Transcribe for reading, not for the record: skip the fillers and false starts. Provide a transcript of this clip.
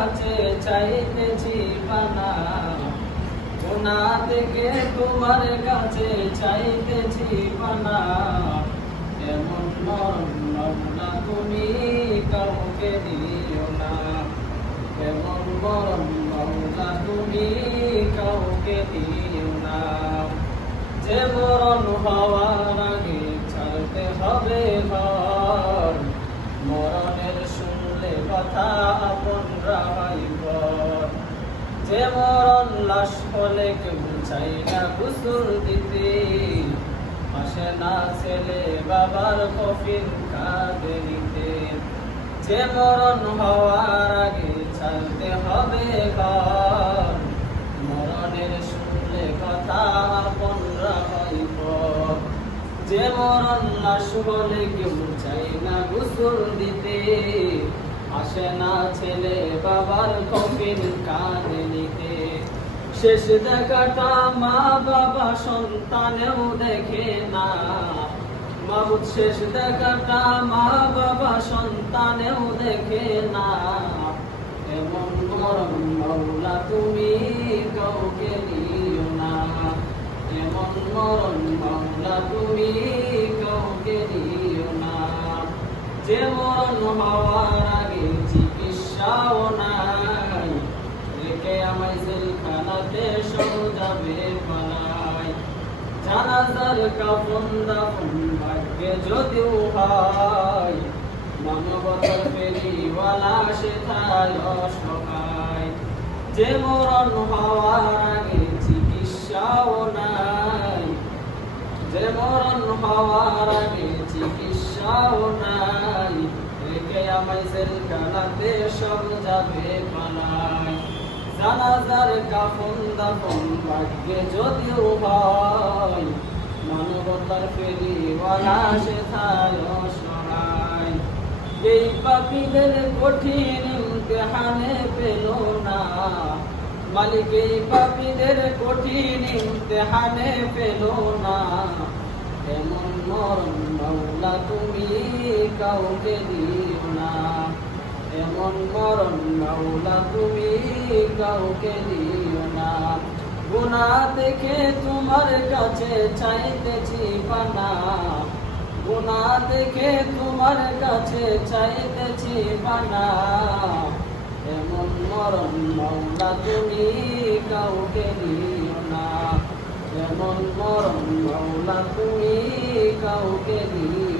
কাছে চাইতেছি পানা, গুনাহ থেকে তোমার কাছে চাইতেছি পানা। এমন মরণ মাওলা তুমি কাউকে দিও না, এমন মরণ মাওলা তুমি কাউকে দিও না। যে মরণ হওয়ার আগে ছাড়তে হবে ঘর, মরণের শুনলে কথা আপনরা হয় ঘর। যে মরণ লাশ হলে কেউ চাই না গোসল দিতে, আসে না ছেলে বাবার কফিন কাঁধে নিতে। যে মরণ হওয়ার আগে ছাড়তে হবে ঘর, মরণের শুনলে কথা আপনরা হয় পর। যে মরণ লাশ হলে কেউ চাই না গোসল দিতে, আসে না ছেলে বাবার কফিন কাঁধে নিতে। শেষ দেখাটা মা বাবা সন্তানেও দেখে না, মাবুদ শেষ দেখাটা মা বাবা সন্তানেও দেখে না। এমন মরণ মাওলা তুমি কাউকে দিও না, এমন মরণ মাওলা তুমি কাউকে দিও না। যে মরণ হওয়ার আগে চিকিৎসাও নাই, রেখে আমায় জেলখানাতে যাবে পালায়। জানাজার কাফন দাফন ভাগ্যে যদিও হয়, মানবতার ফেরিওয়ালা সেথায় অসহায়। যে মরণ হওয়ার আগে চিকিৎসাও নাই, যে মরণ হওয়ার আগে চিকিৎসাও নাই, রেখে আমায় জেলখানাতে যাবে পালায়। জানাজার কাফন দাফন ভাগ্যে যদিও হয়, মানবতার ফেরিওয়ালা সেথায় অসহায়। এই পাপীদের কঠিন ইমতিহানে পেল না, মালিক এই পাপীদের কঠিন ইমতিহানে পেল না। এমন মরণ মাওলা তুমি কাউকে দিও না, এমন মরণ মাওলা তুমি কাউকে দিও না। গুনাহ থেকে তোমার কাছে চাইতেছি পানা, গুনাহ থেকে তোমার কাছে চাইতেছি পানা। এমন মরণ মাওলা তুমি কাউকে দিও না, এমন মরণ মাওলা তুমি কাউকে দিও